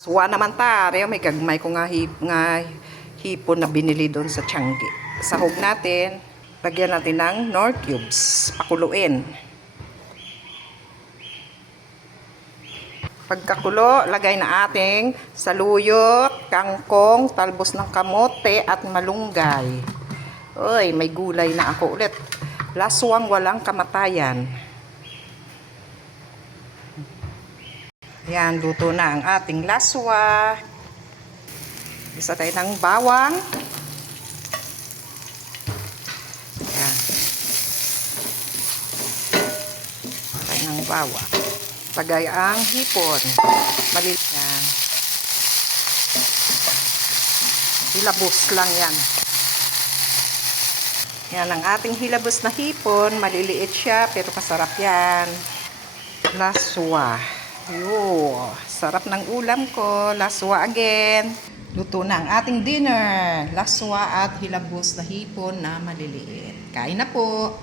Suwa naman tari, may gagmay ko nga, hipon na binili doon sa Tiangge. Sahog natin, lagyan natin ng Knorr cubes, pakuluin. Pagkakulo, lagay na ating saluyot, kangkong, talbos ng kamote at malunggay. Uy, may gulay na ako ulit. Laswang walang kamatayan. Yan, luto na ang ating laswa. Isa tayo ng bawang. Yan. Tayo ng bawang. Tagay ang hipon. Maliit yan. Hilabos lang yan. Yan ang ating hilabos na hipon. Maliliit siya pero masarap yan. Laswa. Yo, sarap ng ulam ko. Laswa again. Luto na ang ating dinner. Laswa at hilabos na hipon na maliliit. Kain na po.